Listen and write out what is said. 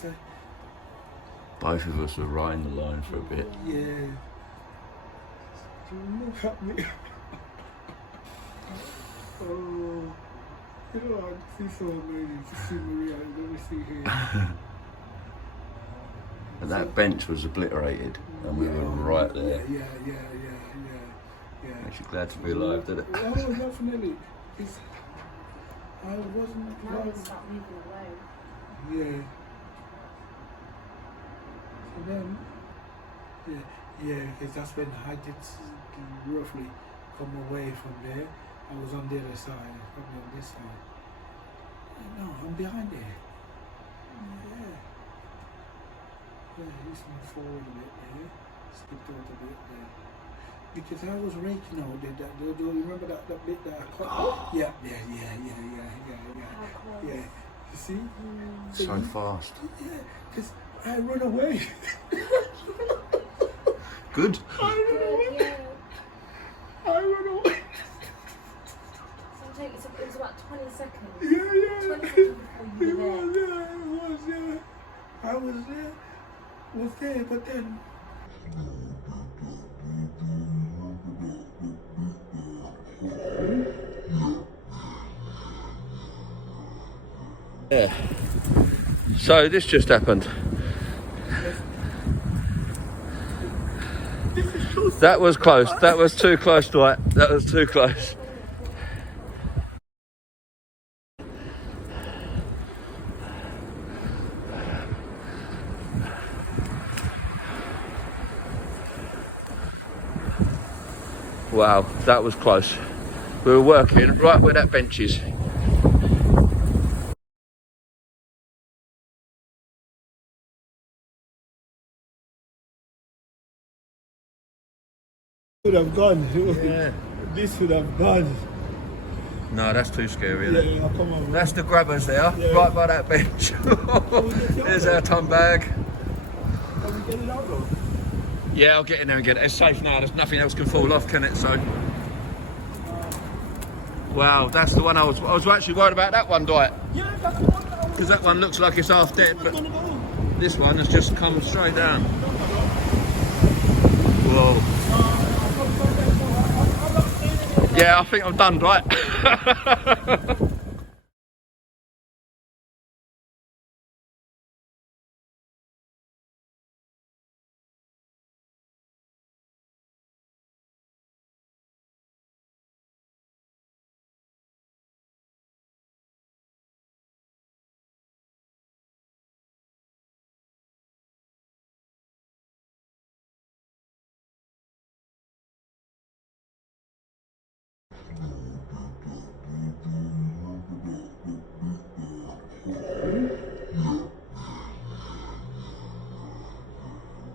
So, both of us were riding the line for a bit. yeah. Look at me. Oh, you know, this is so amazing to see Maria. Let me see here. And that bench was obliterated, and we were right there. Yeah. Makes you glad to be alive, doesn't it? Oh, definitely. I wasn't. Now we start moving away. Yeah. So then, yeah, because that's when I did roughly come away from there. I was on the other side, probably on this side. No, I'm behind there. Yeah. Yeah, he's moved forward a bit there. Skipped out a bit there. Because I was raking out there. Do you remember that bit that I cut? Oh. Yeah. Yeah. You see? So fast. Yeah, because I run away. Good. Yeah. I run away. So it was about 20 seconds. Yeah. 20 seconds before you were there. I was there, but then. Yeah. So this just happened. That was close. That was too close, Dwight. That was too close. Wow, that was close. We were working right where that bench is. Would have gone. Yeah. This would have gone. No, that's too scary, isn't it? Yeah, come on. That's the grabbers there, Yeah. right by that bench. There's our ton bag. Can we get it out though? Yeah, I'll get in there and get it. It's safe now. There's nothing else can fall off, can it? So. Wow, that's the one I was actually worried about that one, Dwight. Yeah, that's the one that I was. Because that one looks like it's half dead, but Gonna go. this one has just come straight down. Whoa. Yeah, I think I'm done, Dwight.